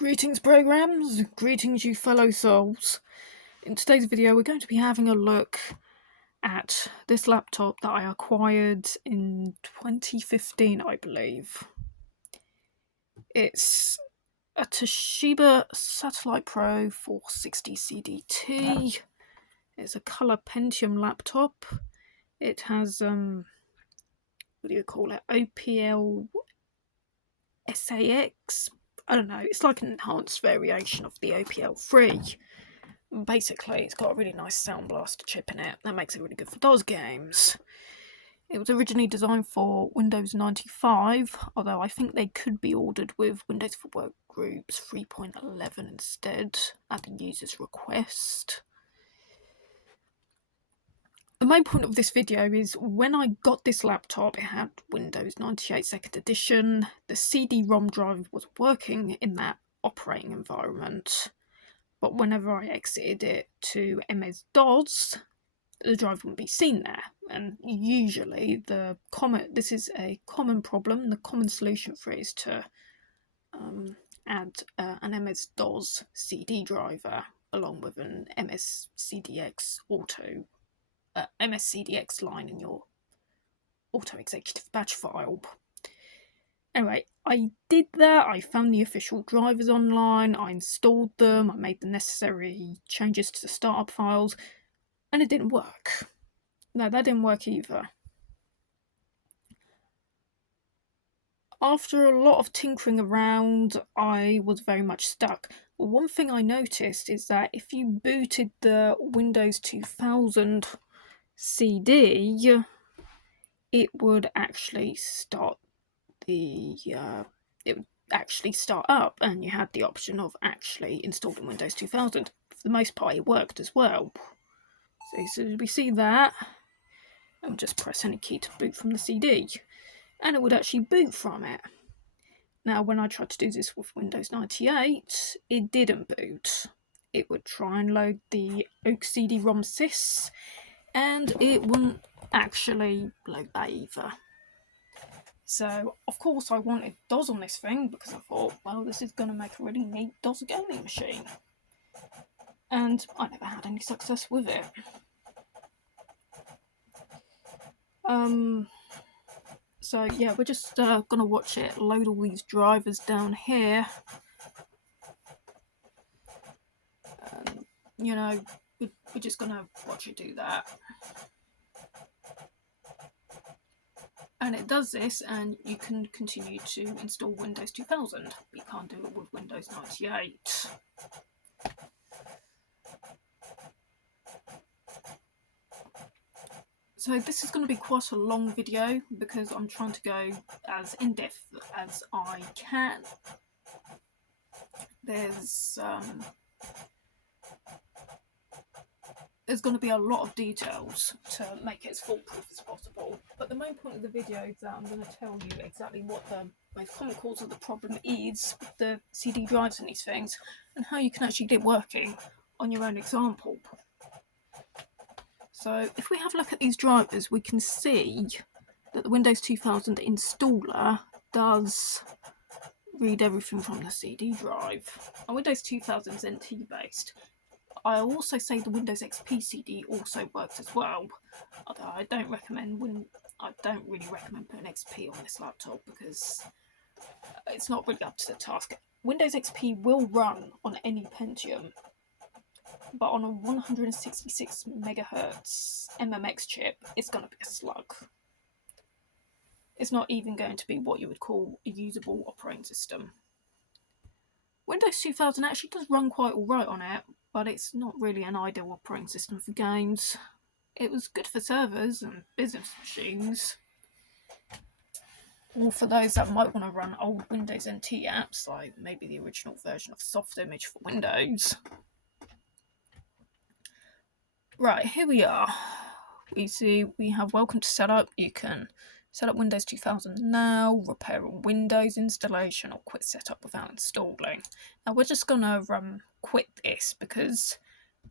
Greetings programs, greetings you fellow souls. In today's video we're going to be having a look at this laptop that I acquired in 2015, I believe. It's a Toshiba Satellite Pro 460 CDT. It's a colour Pentium laptop. It has what do you call it? OPL SAX? I don't know, it's like an enhanced variation of the OPL3. Basically, it's got a really nice Sound Blaster chip in it. That makes it really good for DOS games. It was originally designed for Windows 95, although I think they could be ordered with Windows for Workgroups 3.11 instead, at the user's request. The main point of this video is when I got this laptop, it had Windows 98 2nd edition. The cd-rom drive was working in that operating environment, but whenever I exited it to MS-DOS, the drive wouldn't be seen there. And usually this is a common problem. The common solution for it is to add an MS-DOS CD driver along with an MS-CDX line in your auto executive batch file. Anyway, I did that. I found the official drivers online, I installed them, I made the necessary changes to the startup files, and it didn't work. No, that didn't work either. After a lot of tinkering around, I was very much stuck. One thing I noticed is that if you booted the Windows 2000 CD, it would actually start up, and you had the option of actually installing Windows 2000. For the most part, it worked as well. So we see that, and just press any key to boot from the CD, and it would actually boot from it. Now, when I tried to do this with Windows 98, it didn't boot. It would try and load the Oak cd-rom sys, and it wouldn't actually load that either. So, of course, I wanted DOS on this thing because I thought, well, this is going to make a really neat DOS gaming machine. And I never had any success with it. So yeah, we're just going to watch it load all these drivers down here. You know, we're just going to watch it do that. And it does this, and you can continue to install Windows 2000. But you can't do it with Windows 98. So this is going to be quite a long video because I'm trying to go as in-depth as I can. There's going to be a lot of details to make it as foolproof as possible. But the main point of the video is that I'm going to tell you exactly what the most common cause of the problem is with the CD drives and these things, and how you can actually get it working on your own example. So if we have a look at these drivers, we can see that the Windows 2000 installer does read everything from the CD drive. And Windows 2000 is NT based. I'll also say the Windows XP CD also works as well, although I don't really recommend putting XP on this laptop because it's not really up to the task. Windows XP will run on any Pentium, but on a 166 MHz MMX chip, it's going to be a slug. It's not even going to be what you would call a usable operating system. Windows 2000 actually does run quite alright on it, but it's not really an ideal operating system for games. It was good for servers and business machines, or for those that might want to run old Windows NT apps, like maybe the original version of Softimage for Windows. Right, here we are. We see we have welcome to setup. You can set up Windows 2000 now, repair a Windows installation, or quit setup without installing. Now we're just going to quit this because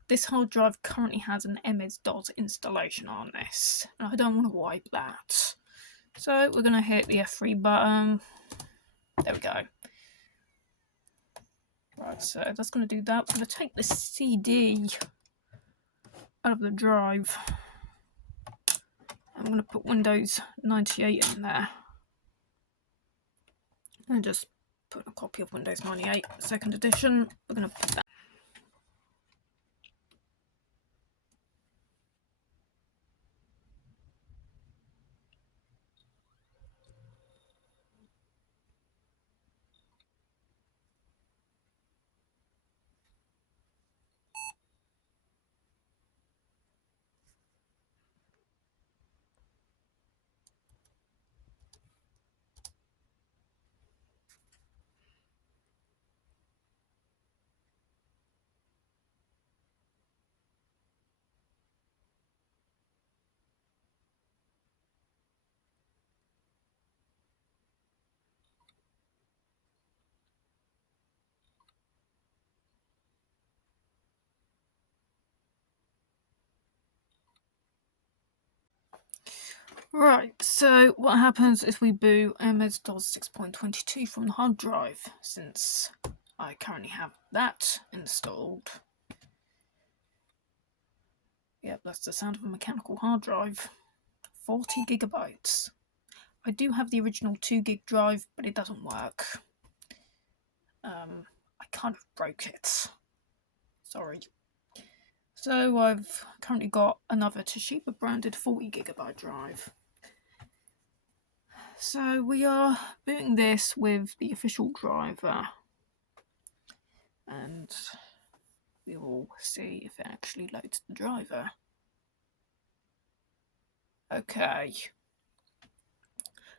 this hard drive currently has an MS-DOS installation on this, and I don't want to wipe that. So we're going to hit the F3 button. There we go. Right, so that's going to do that. I'm going to take the CD out of the drive. I'm going to put Windows 98 in there. And just put a copy of Windows 98 second edition. We're going to put that. Right, so what happens is we boot MS-DOS 6.22 from the hard drive, since I currently have that installed. Yep, that's the sound of a mechanical hard drive. 40 gigabytes. I do have the original 2 gig drive, but it doesn't work. I kind of broke it. Sorry. So I've currently got another Toshiba branded 40 gigabyte drive. So we are booting this with the official driver, and we will see if it actually loads the driver. Okay.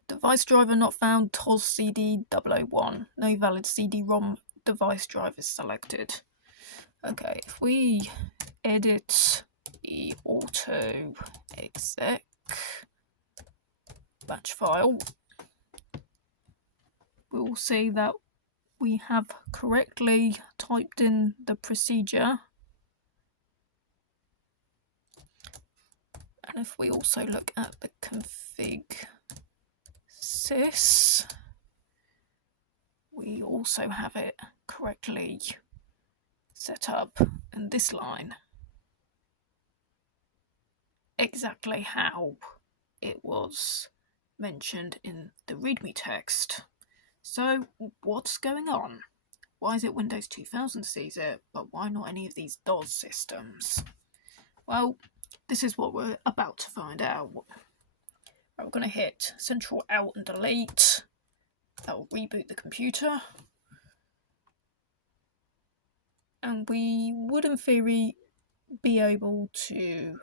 Device driver not found, TOS CD-001. No valid cd-rom device drivers selected. Okay, if we edit the auto exec batch file, we will see that we have correctly typed in the procedure. And if we also look at the config sys, we also have it correctly set up in this line, exactly how it was mentioned in the README text. So what's going on? Why is it Windows 2000 sees it, but why not any of these DOS systems? Well, this is what we're about to find out. Right, we're going to hit Ctrl Alt and Delete. That will reboot the computer. And we would, in theory, be able to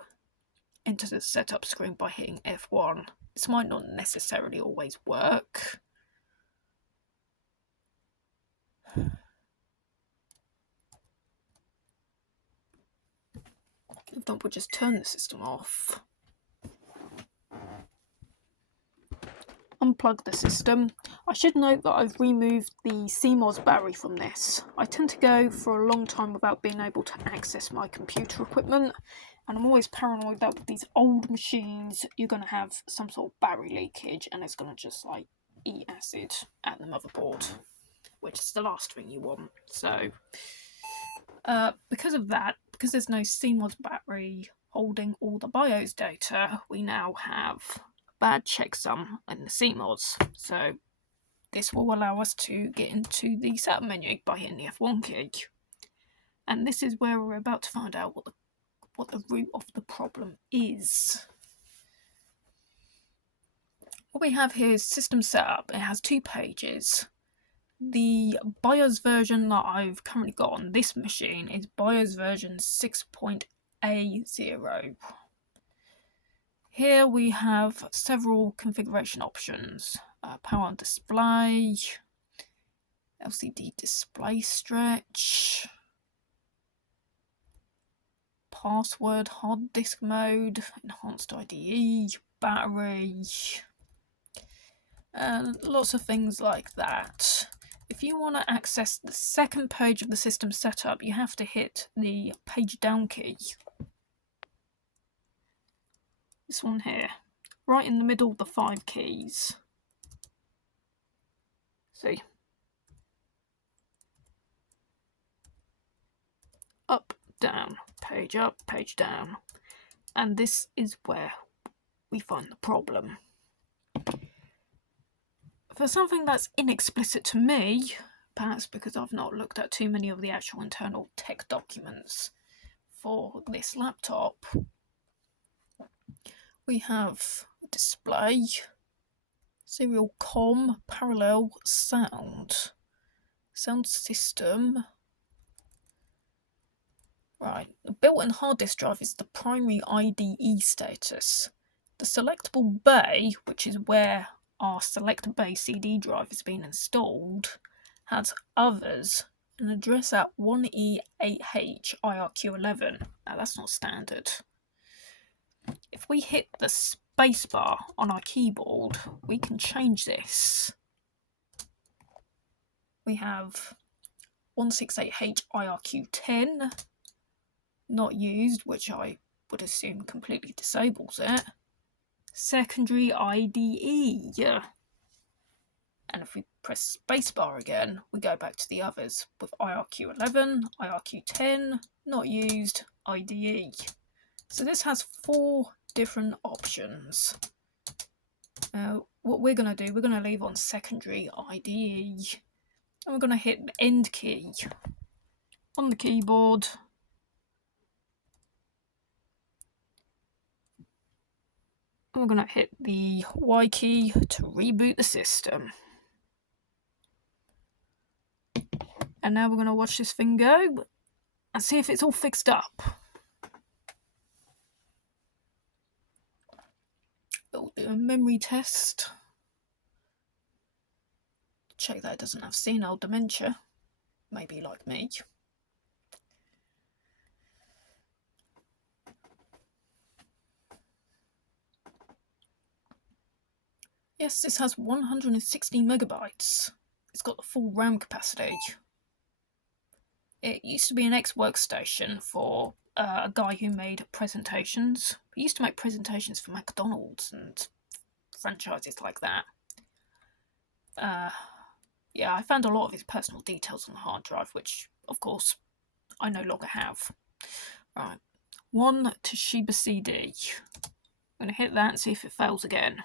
enter the setup screen by hitting F1. This might not necessarily always work. If not, we'll just turn the system off. Unplug the system. I should note that I've removed the CMOS battery from this. I tend to go for a long time without being able to access my computer equipment, and I'm always paranoid that with these old machines you're going to have some sort of battery leakage and it's going to just like eat acid at the motherboard, which is the last thing you want. So because of that, because there's no CMOS battery holding all the BIOS data, we now have bad checksum in the CMOS. So this will allow us to get into the setup menu by hitting the F1 key. And this is where we're about to find out what the root of the problem is. What we have here is system setup. It has 2 pages. The BIOS version that I've currently got on this machine is BIOS version 6.A0. Here we have several configuration options. Power on display, LCD display stretch, password, hard disk mode, enhanced IDE, battery, and lots of things like that. If you want to access the second page of the system setup, you have to hit the page down key. This one here, right in the middle of the 5 keys. See? up, down, page down. And this is where we find the problem. For something that's inexplicit to me, perhaps because I've not looked at too many of the actual internal tech documents for this laptop, we have display, serial COM, parallel sound system. Right, the built-in hard disk drive is the primary IDE status. The selectable bay, which is where our select bay CD drive has been installed, has others, an address at 1E8H IRQ11. Now that's not standard. If we hit the spacebar on our keyboard, we can change this. We have 168H IRQ10, not used, which I would assume completely disables it. Secondary IDE. And if we press spacebar again, we go back to the others with IRQ11, IRQ10, not used, IDE. So this has 4 different options. What we're going to do, we're going to leave on secondary IDE. And we're going to hit the end key on the keyboard. And we're going to hit the Y key to reboot the system. And now we're going to watch this thing go and see if it's all fixed up. We'll do a memory test. Check that it doesn't have senile dementia. Maybe like me. Yes, this has 160 megabytes. It's got the full RAM capacity. It used to be an ex-workstation for a guy who made presentations. He used to make presentations for McDonald's and franchises like that. Yeah, I found a lot of his personal details on the hard drive, which, of course, I no longer have. Right, 1 Toshiba CD. I'm going to hit that and see if it fails again.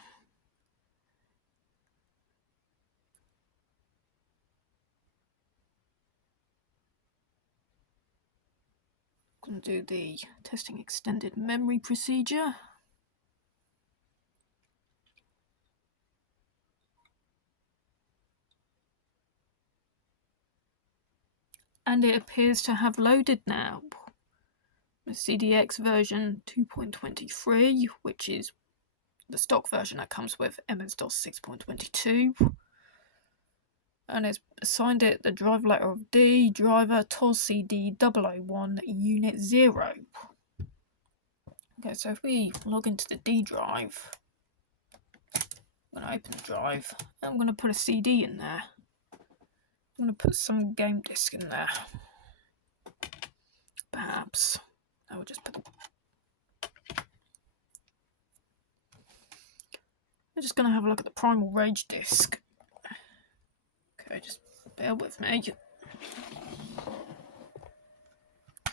I'm going to do the testing extended memory procedure. And it appears to have loaded now. The CDX version 2.23, which is the stock version that comes with MS-DOS 6.22. And it's assigned it the drive letter of D, driver TOS CD 001 unit 0. Okay, so if we log into the D drive, I'm going to open the drive, and I'm going to put a CD in there. I'm going to put some game disc in there. Perhaps. I will just put the... We're just going to have a look at the Primal Rage disc. Okay, just bear with me. I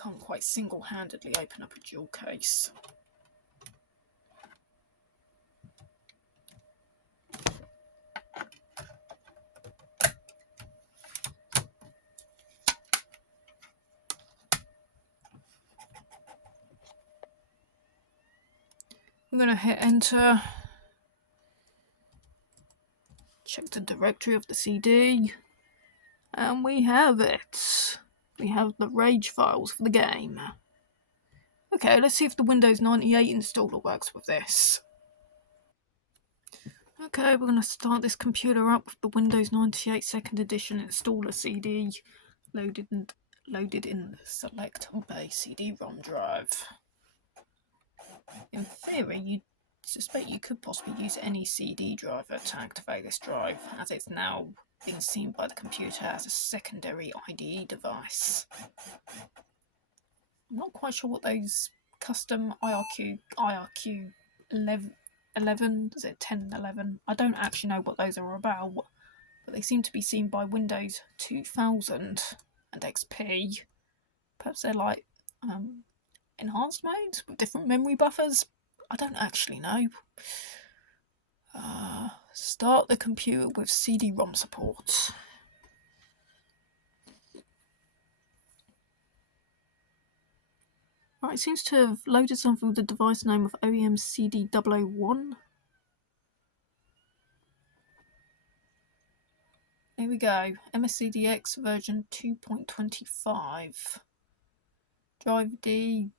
can't quite single-handedly open up a dual case. I'm going to hit enter. Check the directory of the CD. And we have it. We have the Rage files for the game. Okay, let's see if the Windows 98 installer works with this. Okay, we're going to start this computer up with the Windows 98 2nd edition installer CD loaded in the select bay cd-rom drive. In theory, you'd suspect you could possibly use any CD driver to activate this drive, as it's now being seen by the computer as a secondary IDE device. I'm not quite sure what those custom IRQ 11, is it 10, 11? I don't actually know what those are about, but they seem to be seen by Windows 2000 and XP Perhaps they're like enhanced modes with different memory buffers. I don't actually know. Start the computer with cd-rom support. Right, it seems to have loaded something with the device name of OEM CD-001. Here we go. MSCDX version 2.25. Drive D,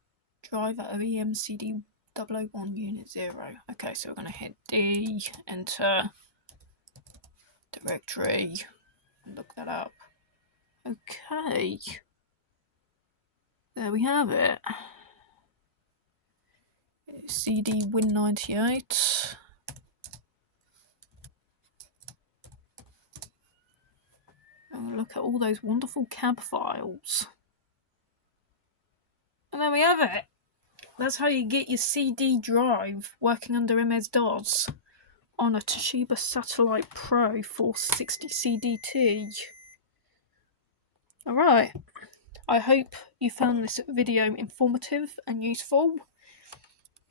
driver OEM CD-001 unit 0. Okay, so we're going to hit D, enter directory, and look that up. Okay. There we have it. CD Win98. And look at all those wonderful cab files. And there we have it. That's how you get your CD drive working under MS-DOS on a Toshiba Satellite Pro 460 CDT. Alright, I hope you found this video informative and useful.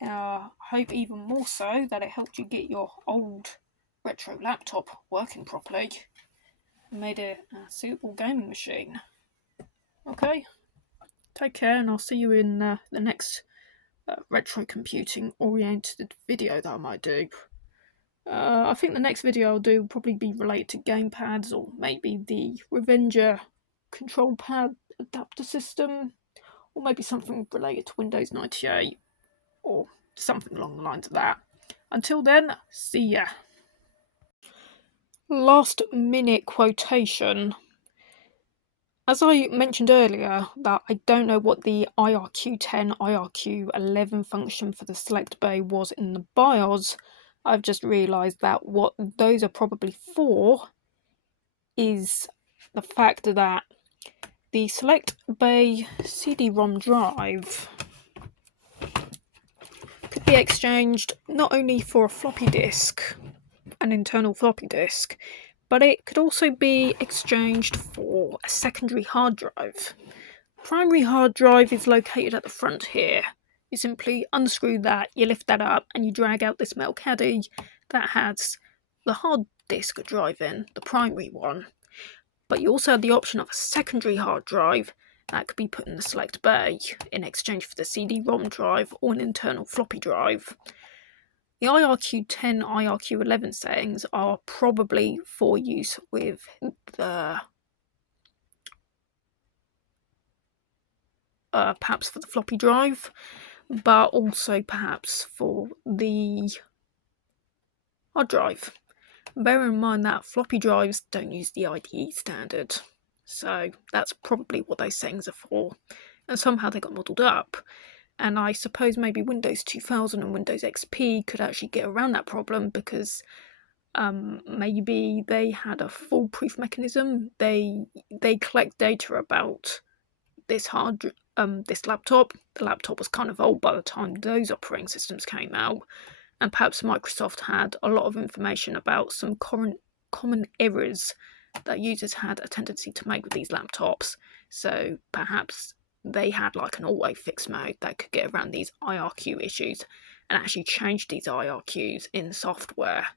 Hope even more so that it helped you get your old retro laptop working properly and made it a suitable gaming machine. Okay, take care, and I'll see you in the next retro computing oriented video that I might do. I think the next video I'll do will probably be related to gamepads, or maybe the Revenger control pad adapter system, or maybe something related to Windows 98, or something along the lines of that. Until then, see ya. Last minute quotation. As I mentioned earlier, that I don't know what the IRQ10, IRQ11 function for the select bay was in the BIOS, I've just realised that what those are probably for is the fact that the select bay CD-ROM drive could be exchanged not only for a floppy disk, an internal floppy disk, but it could also be exchanged for a secondary hard drive. Primary hard drive is located at the front here. You simply unscrew that, you lift that up, and you drag out this metal caddy that has the hard disk drive in, the primary one. But you also have the option of a secondary hard drive that could be put in the select bay in exchange for the CD-ROM drive or an internal floppy drive. The IRQ10, IRQ11 settings are probably for use with the perhaps for the floppy drive, but also perhaps for the hard drive. Bear in mind that floppy drives don't use the IDE standard, so that's probably what those settings are for, and somehow they got muddled up. And I suppose maybe Windows 2000 and Windows XP could actually get around that problem, because maybe they had a foolproof mechanism. They collect data about this this laptop. The laptop was kind of old by the time those operating systems came out, and perhaps Microsoft had a lot of information about some common errors that users had a tendency to make with these laptops. So perhaps they had like an always fix mode that could get around these IRQ issues and actually change these IRQs in software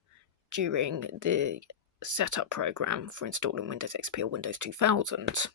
during the setup program for installing Windows XP or Windows 2000.